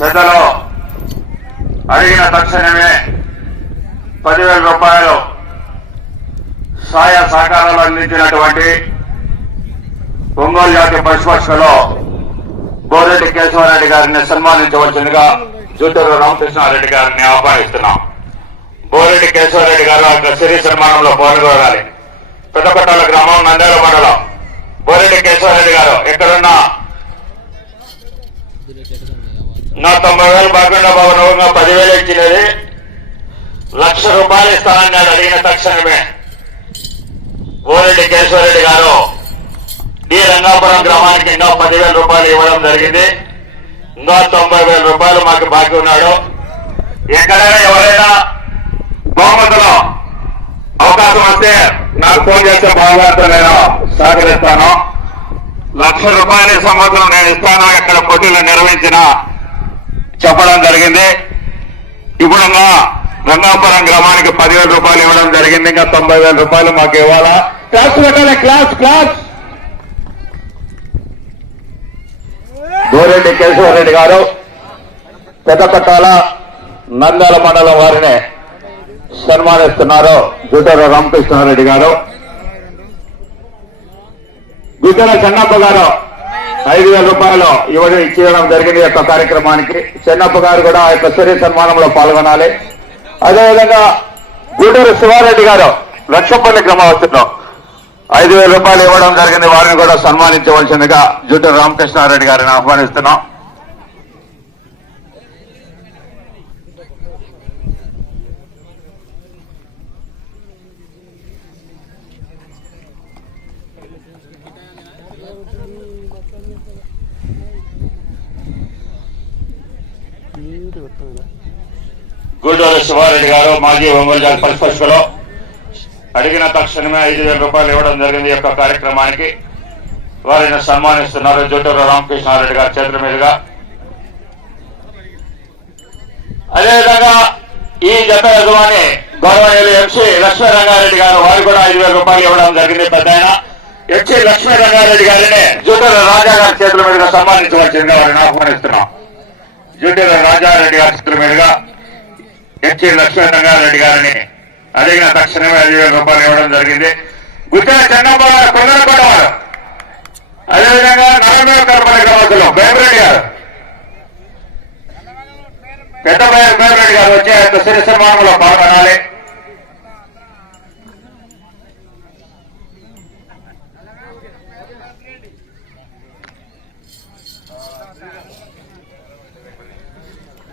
పెద్దలు అడిగిన తక్షణమే 10,000 రూపాయలు సహాయ సహకారాలు అందించినటువంటి ఒంగోలు జాతి పశుపక్షులో బోరెడ్డి కేశవరెడ్డి గారిని సన్మానించవలసిందిగా జూటూరు రామకృష్ణారెడ్డి గారిని ఆహ్వానిస్తున్నాం. బోరెడ్డి కేశవరెడ్డి గారు అక్కడ సిరి సన్మానంలో పాల్గొనాలి. పెద్దపట్టాల గ్రామం, నంద్యాల మండలం. బోరెడ్డి కేశవరెడ్డి గారు ఎక్కడున్నా నా 90,000 బాగుండా బాబు నవ్వుగా 10,000 ఇచ్చినది, 1,00,000 రూపాయలు ఇస్తానని నేను అడిగిన తక్షణమే బోరెడ్డి కేశవరెడ్డి గారు ఈ రంగాపురం గ్రామానికి ఇంకా 10,000 రూపాయలు ఇవ్వడం జరిగింది. ఇంకా 90,000 రూపాయలు మాకు బాకీ ఉన్నాడు. ఎక్కడైనా ఎవరైనా బహుమతులు అవకాశం వస్తే నాకు ఫోన్ చేస్తే బాగుంటే నేను సహకరిస్తాను. 1,00,000 రూపాయలు ఈ సంవత్సరం నేను ఇస్తాను. ఇక్కడ పోటీలు నిర్వహించిన చెప్పడం జరిగింది. ఇప్పుడు రంగాపురం గ్రామానికి 10,000 రూపాయలు ఇవ్వడం జరిగింది. ఇంకా 90,000 రూపాయలు మాకు ఇవ్వాలా. క్లాస్ పెట్టాలి, క్లాస్ క్లాస్. బోరెడ్డి కేశవరెడ్డి గారు పెద్దపట్టాల నంద్యాల మండలం వారిని సన్మానిస్తున్నారు. జూటూరు రామకృష్ణారెడ్డి గారు. గుద్దల చెన్నప్ప గారు 5,000 రూపాయలు ఇవ్వడం జరిగింది. యొక్క కార్యక్రమానికి చెన్నప్ప గారు కూడా ఆ యొక్క సిరి సన్మానంలో పాల్గొనాలి. అదేవిధంగా గూడూరు శివారెడ్డి గారు లక్షపల్లి గ్రామస్తులు 5,000 రూపాయలు ఇవ్వడం జరిగింది. వారిని కూడా సన్మానించవలసిందిగా జూటూరు రామకృష్ణారెడ్డి గారిని ఆహ్వానిస్తున్నాం. గూడూరు శివారెడ్డి గారు మాజీ ఒంగోలు జాతి పశుపక్షులు అడిగిన తక్షణమే 5,000 రూపాయలు ఇవ్వడం జరిగింది. ఈ యొక్క కార్యక్రమానికి వారిని సన్మానిస్తున్నారు జూటూరు రామకృష్ణారెడ్డి గారి చేతుల మీదుగా. అదేవిధంగా ఈ జత యజమాని గౌరవనీయులు ఎంసీ లక్ష్మీరంగారెడ్డి గారు, వారు కూడా 5,000 రూపాయలు ఇవ్వడం జరిగింది. పెద్ద ఆయన ఎంసీ లక్ష్మీరంగారెడ్డి గారిని జూటూరు రాజా గారి చేతుల మీదుగా సన్మానించవలసిందిగా వారిని ఆహ్వానిస్తున్నాం. జూటూరు రాజారెడ్డి గారి చేతుల మీదుగా ఎంసీ లక్ష్మీరంగారెడ్డి గారిని అడిగిన తక్షణమే 5,000 రూపాయలు ఇవ్వడం జరిగింది. గుద్దల చెన్నప్ప గారు కొందరకోట వారు, అదేవిధంగా నరమేవ కరపల్లి గ్రామస్తులు బేబరెడ్డి గారు, పెద్ద బేబరెడ్డి గారు వచ్చే సిరి సన్మానంలో పాల్గొనాలి.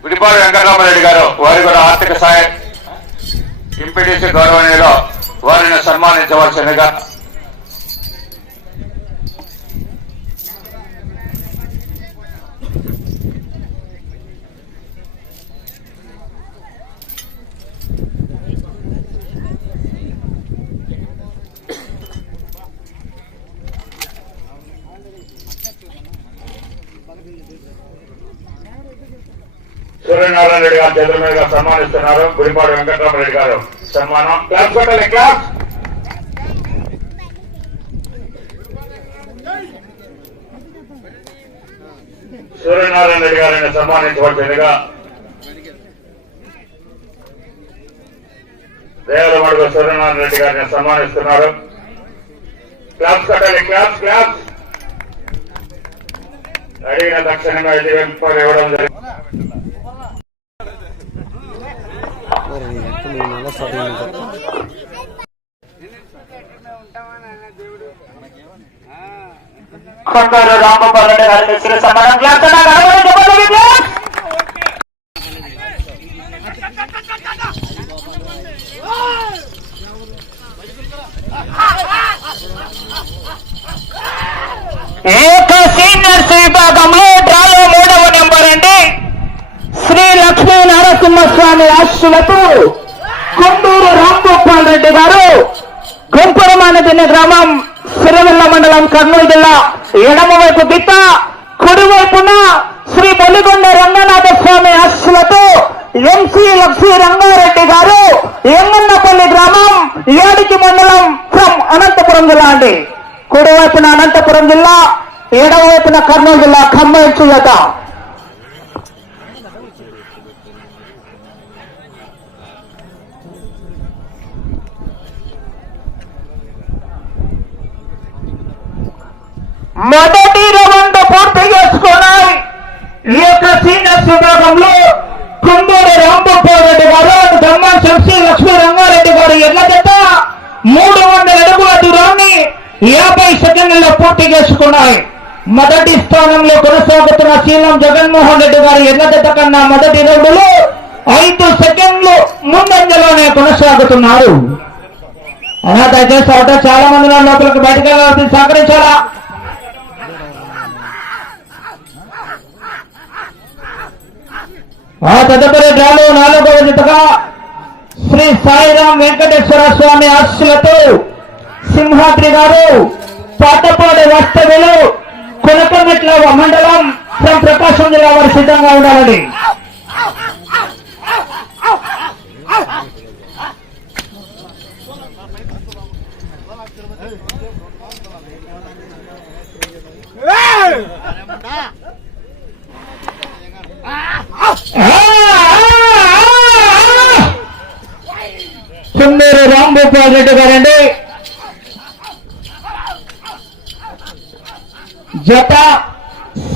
విడిపాడు వెంకటరామరెడ్డి గారు, వారి కూడా ఆర్థిక సాయం ఎంపీటీసీ గౌరవనీయులు వారిని సన్మానించవలసిందిగా సూర్యనారాయణ రెడ్డి గారి చేతుల మీదుగా సన్మానిస్తున్నారు. గుడిపాడు వెంకటరామరెడ్డి గారు సన్మానం. క్లాస్ పెట్టాలి, క్లాస్. సూర్యనారాయణ రెడ్డి గారిని సన్మానించవలసిందిగా దేవరమడుగు సూర్యనారాయణ రెడ్డి గారిని సన్మానిస్తున్నారు. క్లాస్ పెట్టాలి, క్లాస్ క్లాస్. అడిగిన తక్షణంగా 5,000 రూపాయలు ఇవ్వడం జరిగింది. కొండూరు రామగోపాల్ రెడ్డి గారికి సిరి సన్మానం. సీనియర్స్ విభాగంలో డ్రాలో 3వ నెంబర్ అండి. శ్రీ లక్ష్మీ నరసింహస్వామి ఆశీస్సులతో కొండూరు రామగోపాల్ రెడ్డి గారు, గుంపురమానదిన్న గ్రామం, సిరివెల్ల మండలం, కర్నూలు జిల్లా. ఎడమవైపు గిత్త, కుడివైపున శ్రీ బొలిగొండ రంగనాథ స్వామి ఆశీస్సులతో ఎంసీ లక్ష్మీ రంగారెడ్డి గారు, ఎంగన్నపల్లి గ్రామం, ఏడికి మండలం, ఫ్రమ్ అనంతపురం జిల్లా అండి. కుడివైపున అనంతపురం జిల్లా, ఎడమవైపున కర్నూలు జిల్లా. ఖమ్మం జత మొదటి రౌండ్ పూర్తి చేసుకున్నాయి. ఈ యొక్క సీనియర్స్ విభాగంలో కుందూరు రాంభూపారెడ్డి గారు దమ్మా శంసి లక్ష్మీ రంగారెడ్డి గారు ఎడ్ల జత 300 అడుగుల దూరాన్ని 50 సెకండ్లలో పూర్తి చేసుకున్నాయి. మొదటి స్థానంలో కొనసాగుతున్న శీలం జగన్మోహన్ రెడ్డి గారు ఎడ్ల జత కన్నా మొదటి రౌండ్లో 5 సెకండ్లు ముందంజలోనే కొనసాగుతున్నారు. అలా దయచేసి అవట చాలా మంది లోపలికి బయటకు వెళ్ళాల్సి సహకరించాలా. ఆ తదుపరి డ్రాలో 4వ జతగా శ్రీ సాయిరాం వెంకటేశ్వర స్వామి ఆశీస్సులతో సింహాద్రి గారు పాతపాడు వాస్తవ్యులు కొనకమెట్ల మండలం ప్రకాశం జిల్లా వారు సిద్ధంగా ఉండాలని. కుందూరు రాంభూపారెడ్డి గారండి జత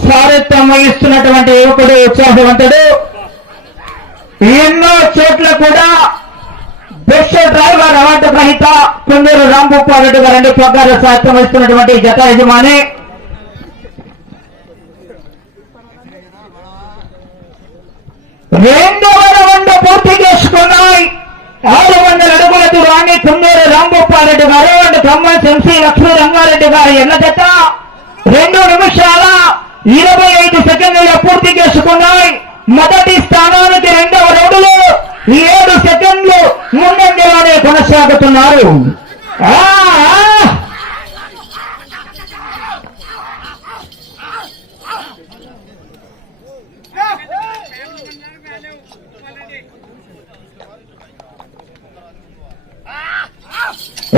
సారథ్యం వహిస్తున్నటువంటి యువకుడు, ఉత్సాహవంతుడు. ఎన్నో చోట్ల కూడా బెస్ట్ డ్రైవర్ అవార్డు గ్రహీత కుందూరు రాంభూపారెడ్డి గారండి ప్రకారం సారథ్యం వహిస్తున్నటువంటి జత యజమాని. రెండవ రౌండ్ పూర్తి చేసుకున్నాయి. 600 అడుగుల దూరాన్ని కుందూరు రాంభూపారెడ్డి గారు అండ్ ఖమ్మం శంసి లక్ష్మీ రంగారెడ్డి గారు ఎన్న జత 2 నిమిషాల 25 సెకండ్లలో పూర్తి చేసుకున్నాయి. మొదటి స్థానానికి రెండవ రౌండ్లో 7 సెకండ్లు ముందంజలోనే కొనసాగుతున్నారు.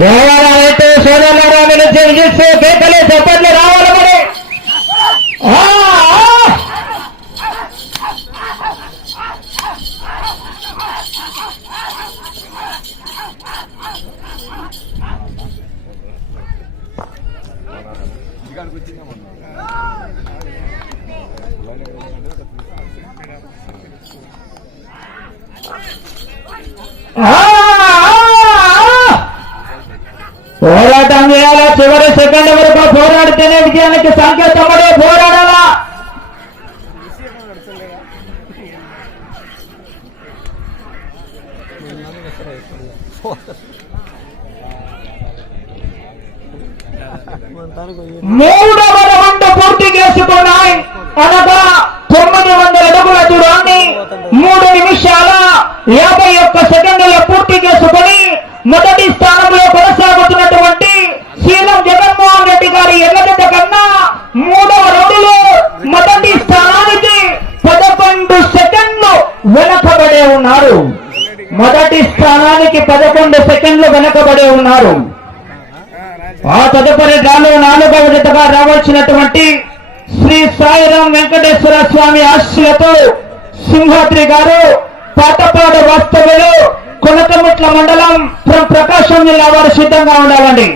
రావాలంటే సోదరులు చేసే కేకలే చప్పట్లు రావాలి మరి. పోరాటం చేయాలా, చివరి సెకండ్ వరకు పోరాడితేనే విజయానికి సంకేతమడే పోరాడాలా. మూడవ రౌండ్ పూర్తి చేసుకున్నాయి. అనగా 900 అడుగుల దూరాన్ని 3 నిమిషాల 51 సెకండ్లలో పూర్తి చేసుకుని మొదటి స్థానంలో కొనసాగుతున్నటువంటి శీలం జగన్మోహన్ రెడ్డి గారి ఎల్లగడ్డ కన్నా 3వ రౌండ్లో మొదటి స్థానానికి 11 సెకండ్లు వెనకబడే ఉన్నారు. మొదటి స్థానానికి 11 సెకండ్లు వెనకబడే ఉన్నారు. ఆ తదుపరి డ్రాలో 4వ జతగా రావాల్సినటువంటి శ్రీ సాయిరాం వెంకటేశ్వర స్వామి ఆశీస్సులతో సింహాద్రి గారు పాతపాడు వాస్తవ్యులు కొనకముట్ల మండలం ప్రకాశం జిల్లా వారు సిద్ధంగా ఉండాలండి.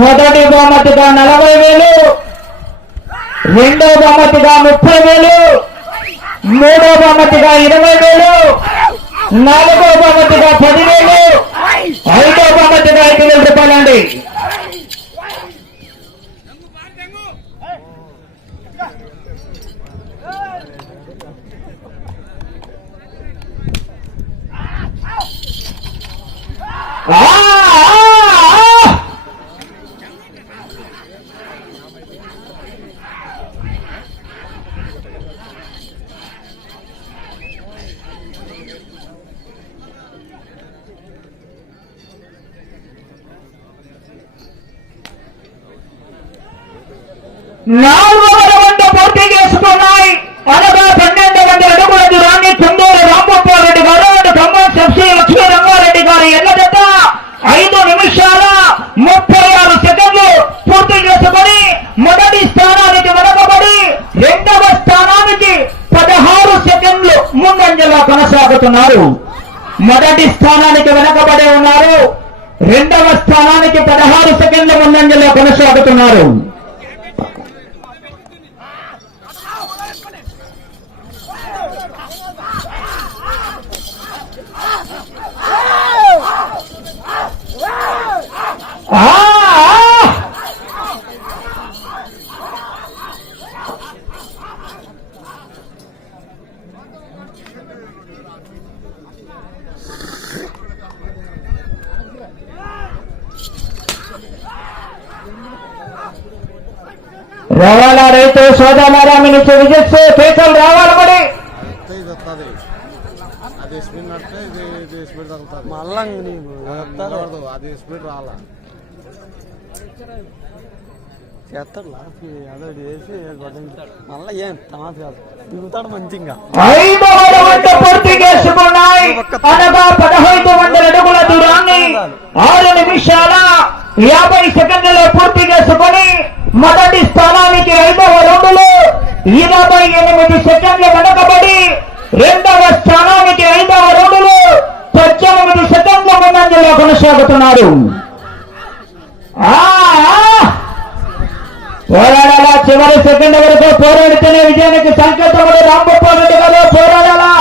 మొదటి బహుమతిగా 40,000, రెండవ బహుమతిగా 30,000, మూడవ బహుమతిగా 20,000, నాలుగవ బహుమతిగా 10,000, ఐదవ బహుమతిగా 5,000 రూపాయలండి. నాలుగవ రౌండ్ పూర్తి చేసుకున్నాయి. అనగా 12 అడుగుల దూరాన్ని కుందూరు రాంభూపారెడ్డి గారు ఖమ్మం శంసి లక్ష్మీ రంగారెడ్డి గారు ఎల్ల జత 5 నిమిషాల 36 సెకండ్లు పూర్తి చేసుకుని మొదటి స్థానానికి వెనకబడి రెండవ స్థానానికి 16 సెకండ్లు ముందంజలో కొనసాగుతున్నారు. మొదటి స్థానానికి వెనకబడి ఉన్నారు, రెండవ స్థానానికి 16 సెకండ్ల ముందంజలో కొనసాగుతున్నారు. రావాలా రైతు సోదరులారా, మీ నుంచి విజయిస్తే కేసులు రావాలి. మరి అది స్పీడ్ నడితే ఇది స్పీడ్ తగ్గుతుంది, మళ్ళా అది స్పీడ్ రాలా చేస్తాడు లాస్ట్ అదే వేసి మళ్ళీ ఏం తమాష కాదు దిగుతాడు మంచిగా. 5వ రౌండ్ పూర్తి చేసుకున్నాయి. అనగా 1500 అడుగుల దూరాన్ని 6 నిమిషాల 50 సెకండ్లలో పూర్తి చేసుకుని మొదటి స్థానానికి 5వ రౌండ్లో 28 సెకండ్లు వెనకబడి రెండవ స్థానానికి 5వ రౌండ్లో 18 సెకండ్ల ముందంజలో కొనసాగుతున్నారు. పోరాడాలా, చివరి సెకండ్ వరకు పోరాడితేనే విజయానికి సంకేతములు. రాంగోపాల్ రెడ్డి గారు పోరాడాలా.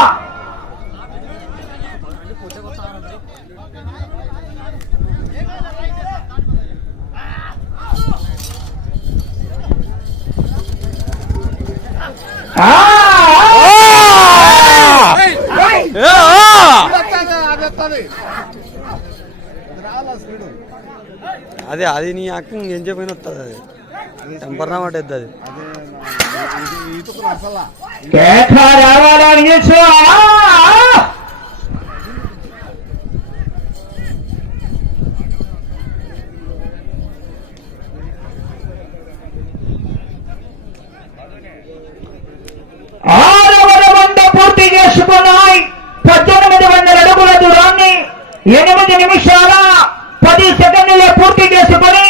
అదే అది నీ అక్క ఏం చెప్పిన వస్తుంది, అది టెంపర్ మాట అది పూర్తి చేసుకున్నాయి. 1800 అడుగుల దూరాన్ని 8 నిమిషాల 10 సెకండ్లలో పూర్తి చేసుకుని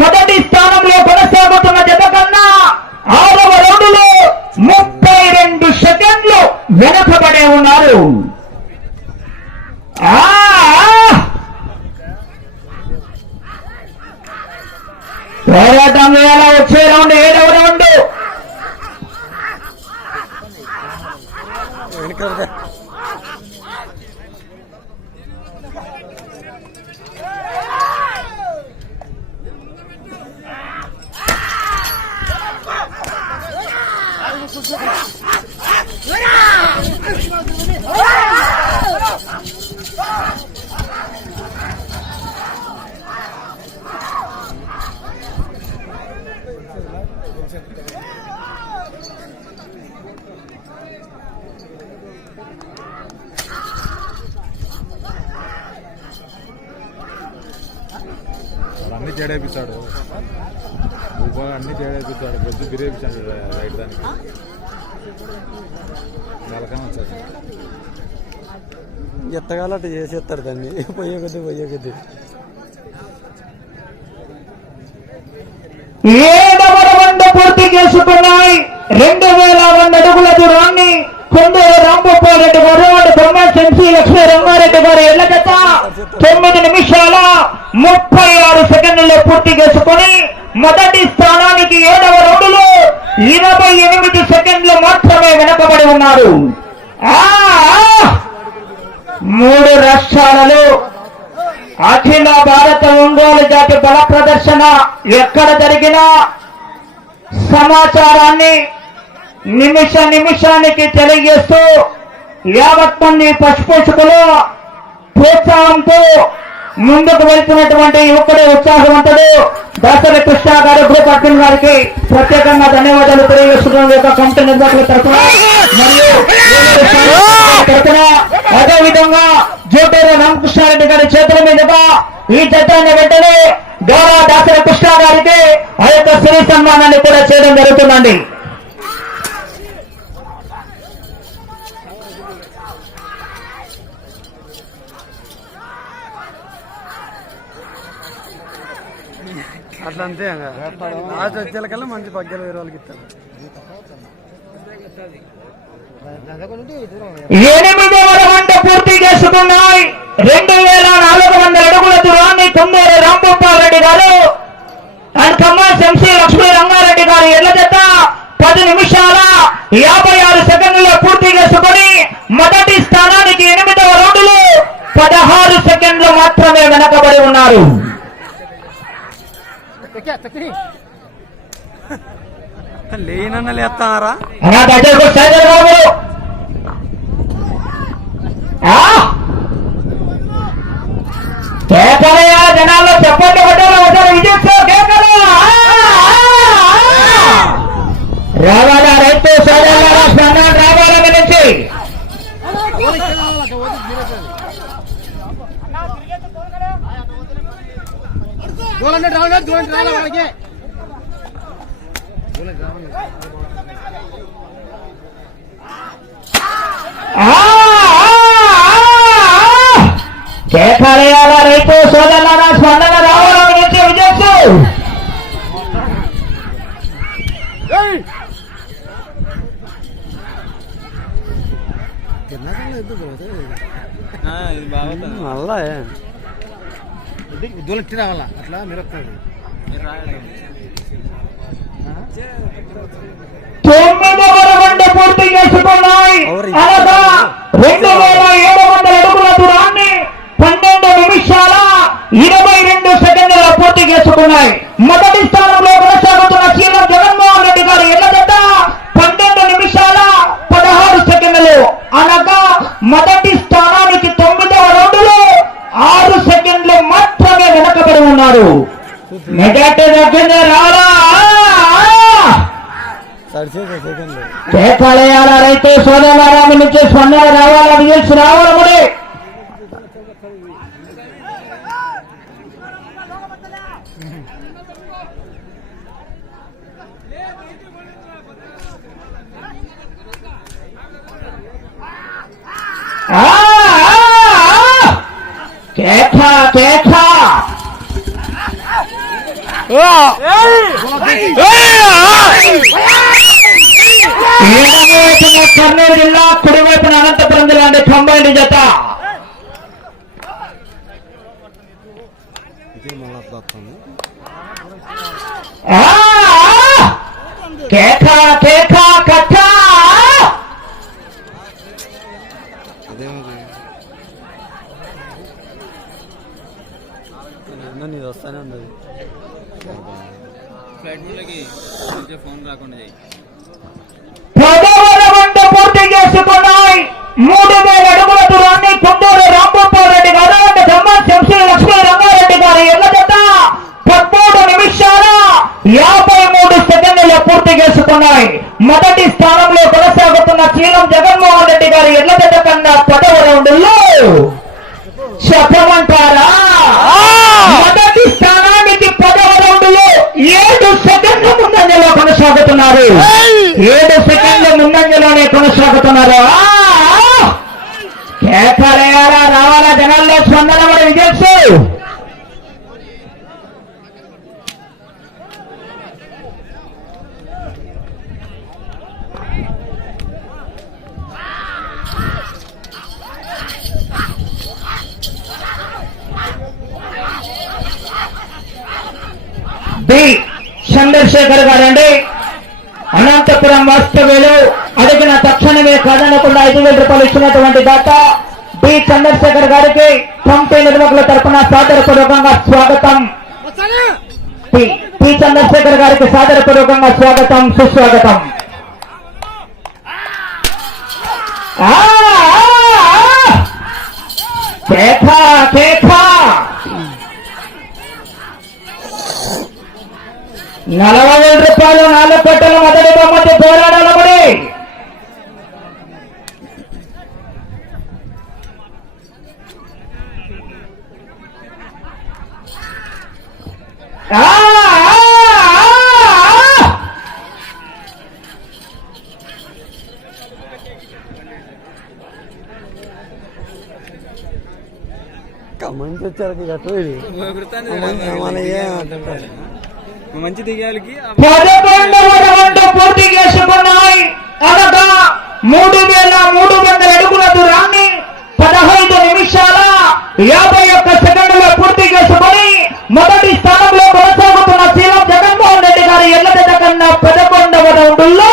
మొదటి స్థానంలో కొనసాగుతున్న జత కన్నా 6వ రౌండ్లో 32 సెకండ్లు వెనకబడే ఉన్నారు. పోరాటం వేళ వచ్చే రౌండ్ 7వ రౌండ్. అన్ని తేడేపిస్తాడు, అన్ని తేడేపిస్తాడు. పొద్దు బిరేపిస్తాడు రైట్ దానికి నెలకన్నా వచ్చాడు. ఎత్తగాలట చేసేస్తారు దాన్ని, పోయే కొద్ది 7వ రౌండ్ పూర్తి చేసుకున్నాయి. 2000 అడుగుల దూరాన్ని కొండూరు రాంగోపాల్ రెడ్డి గారు, కొమ్మాచెంచి లక్ష్మీ రంగారెడ్డి గారు ఎల్ల జత 9 నిమిషాల 36 సెకండ్లలో పూర్తి చేసుకుని మొదటి స్థానానికి 7వ రౌండ్లో 28 సెకండ్లు మాత్రమే వెనకబడి ఉన్నారు. 3 రాష్ట్రాలలో అఖిల భారత ఒంగోలు జాతి బల ప్రదర్శన ఎక్కడ జరిగినా సమాచారాన్ని నిమిషానికి తెలియజేస్తూ యావత్ మంది పశుపోషకులు ప్రోత్సాహంతో ముందుకు వెళ్తున్నటువంటి యువకుడు ఉత్సాహవంతుడు దాసరి కృష్ణ గారు, గ్రూప్ అడ్మిన్ గారికి ప్రత్యేకంగా ధన్యవాదాలు తెలియజేస్తున్న యొక్క కమిటీ నిర్వాహకుల తరఫున మరియు తరఫున, అదేవిధంగా జోటేరు రామకృష్ణారెడ్డి గారి చేతుల మీదుగా ఈ జతాన్ని వెంటనే గౌరవ దాసరి కృష్ణ గారికి ఆ యొక్క సిరి సన్మానాన్ని కూడా చేయడం జరుగుతుందండి. అట్లా అంతే లాస్ట్ వచ్చేకల్లా మంచి పగ్గలు వేరే వాళ్ళకి ఇస్తారు. 8వ రౌండ్ పూర్తి చేసుకున్నాయి. 2400 అడుగుల దూరాన్ని కుందూరు రాంభూపాల్ రెడ్డి గారు అండ్ ఖమ్మం ఎంసీ లక్ష్మీ రంగారెడ్డి గారు ఎడ్ల జత 10 నిమిషాల 56 సెకండ్లలో పూర్తి చేసుకుని మొదటి స్థానానికి 8వ రౌండ్లో 16 సెకండ్లు మాత్రమే వెనకబడి ఉన్నారు. లేనన్న లేస్తారా కేకలయా జనాల్లో చెప్పండి ఒకసారి విజయోత్సవ కేకలు రావాలా రైతు సోదరులారా స్పందన రావాలా నుంచి కేకాలయాల రైతు సోదరులారా స్పందన రావాలని నుంచి విజయోత్సవ్ మళ్ళా దూలెట్టి రావాలా అట్లా మీరు వస్తారు. 9వ రౌండ్ పూర్తి చేసుకున్నాయి. అనగా 2700 అడుగుల దూరాన్ని 12 నిమిషాల 22 సెకండ్లలో పూర్తి చేసుకున్నాయి. మొదటి స్థానంలో కొనసాగుతున్న సీఎం జగన్మోహన్ రెడ్డి గారు ఎడ్ల జత 12 నిమిషాల 16 సెకండ్లు. అనగా మొదటి స్థానానికి 9వ రౌండ్లో 6 సెకండ్లు మాత్రమే వెనకబడి ఉన్నారు. నెగటివ్ రాలా కేకాలయాల రైతు సోదరులారా నుంచి స్పందన రావాలా విజల్స్ రావాలా మరి కేఖా కేఖా ఎడమవైపున కర్నూలు జిల్లా కుడివైపున అనంతపురం జిల్లా అంటే కంబైండ్ జత. కేఖా కేఖా కట్టా నీది వస్తానే ఉండదు. ఫోన్ రాకుండా 10వ రౌండ్ పూర్తి చేసుకున్నాయి. 3000 అడుగుల దూరాన్ని కుందూరు రాంభూపాల్ రెడ్డి గారు అంటే ఖమ్మం ఎంసీ లక్ష్మీ రంగారెడ్డి గారు ఎడ్ల జత 13 నిమిషాల 53 సెకండ్లలో పూర్తి చేసుకున్నాయి. మొదటి స్థానంలో కొనసాగుతున్న సీఎం జగన్మోహన్ రెడ్డి గారు ఎడ్ల జత కన్నా 10వ రౌండ్లో చెప్పమంటారా మొదటి స్థానానికి 10వ రౌండ్లో 7 సెకండ్ల ముందంజలో కొనసాగుతున్నారు. 7 సెకండ్ల ముందంజలోనే కొనసాగుతున్నారు. కేకాలయాలా రావాలా జనాల్లో స్పందన మరి విజయోత్సవ్ బి చంద్రశేఖర్ గారండి అనంతపురం వాస్తవ్యులు అడిగిన తక్షణమే కాదనకుండా 5,000 రూపాయలు ఇచ్చినటువంటి దాత బి చంద్రశేఖర్ గారికి పంపే నిర్వాహకుల తరఫున సాదరపూర్వకంగా స్వాగతం. పి చంద్రశేఖర్ గారికి సాదరపూర్వకంగా స్వాగతం సుస్వాగతం. కేఖా కేఖా 40,000 రూపాయలు 4 కట్టల మొదటి బొమ్మతి పోరాడాలి మరి. మంచి వచ్చారు మన ఏమంటారు మంచి దిగాలికి 11వ రౌండ్ పూర్తి చేసుకున్నాయి. అనగా 3300 అడుగుల దూరాన్ని 15 నిమిషాల 51 సెకండ్లలో పూర్తి చేసుకుని మొదటి స్థానంలో కొనసాగుతున్న సీఎం జగన్మోహన్ రెడ్డి గారి ఎల్లజత కన్నా 11వ రౌండ్లో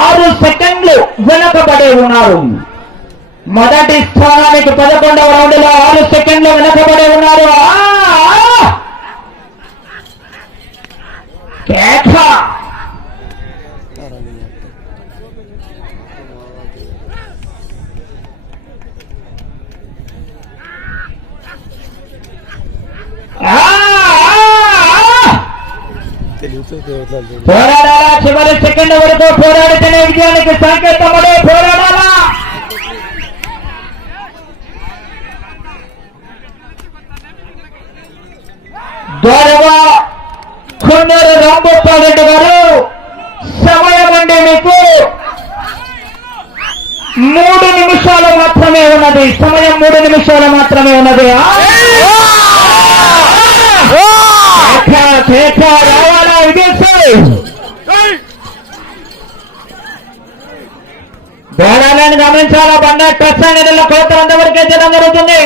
6 సెకండ్లు వెనకబడి ఉన్నారు. మొదటి స్థానానికి 11వ రౌండ్లో 6 సెకండ్లు వెనకబడి ఉన్నారు. కేక పోరాడాలా, చివరి సెకండ్ వరకు పోరాడితేనే విజయానికి సంకేతముడే. పోరాడాలా. గౌరవ కొందరు రాంభూపాలరెడ్డి గారు సమయం అండి మీకు 3 నిమిషాలు మాత్రమే ఉన్నది. సమయం 3 నిమిషాలు మాత్రమే ఉన్నది. రావాలా బోనాలను గమనించాలా. బండ కష్టాలలో కోత అంతవరకే చేయడం జరుగుతుంది.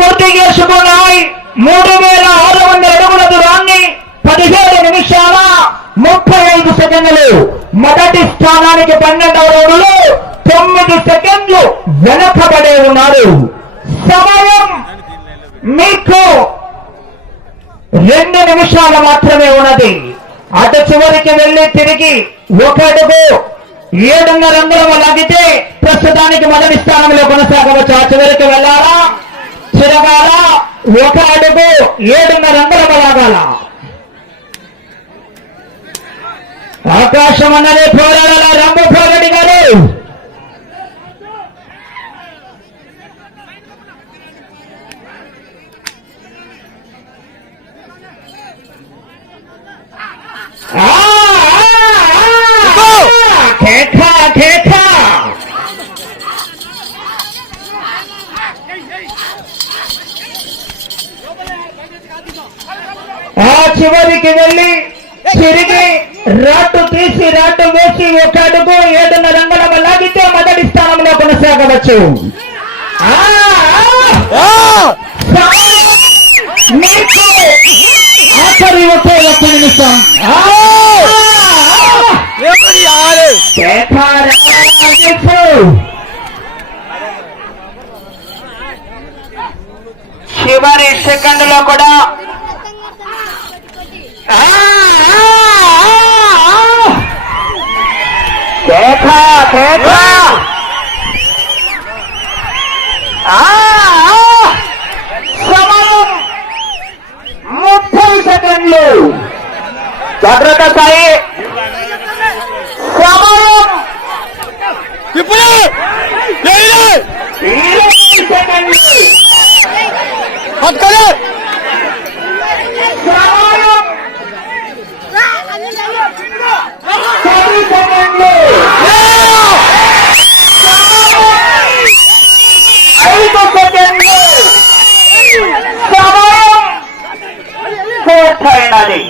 పూర్తి చేసుకున్నాయి. 3600 అడుగుల దూరాన్ని 17 నిమిషాల 35 సెకండ్లు. మొదటి స్థానానికి 12వ రౌండ్లో 9 సెకండ్లు వెనకబడే ఉన్నారు. సమయం మీకు 2 నిమిషాలు మాత్రమే ఉన్నది. అటు చివరికి వెళ్లి తిరిగి 1 అడుగు 7.5 అంగుళం లాగితే ప్రస్తుతానికి మొదటి స్థానంలో కొనసాగవచ్చు. ఆ చివరికి వెళ్ళాలా, తిరగాల, 1 అడుగు 7.5 అంగుళం లాగాల. అవకాశం అన్నదే పోరాడాల. రాంభూపాలరెడ్డి గారు ఆ చివరికి వెళ్ళి తిరిగి రాటు తీసి రాటు వేసి 1 అడుగు 7.5 అంగుళం లాగితే మొదటి స్థానంలో కొనసాగవచ్చు. మీకు ఆఖరి 1 నిమిషం. చివరి సెకండ్లో కూడా సమయం 30 సెకండ్లు. జాగ్రత్త సాయి. సమయం 20 సెకండ్లు. సమయం 10 సెకండ్లు. 5 సెకండ్లు. సమయం పూర్తయినది.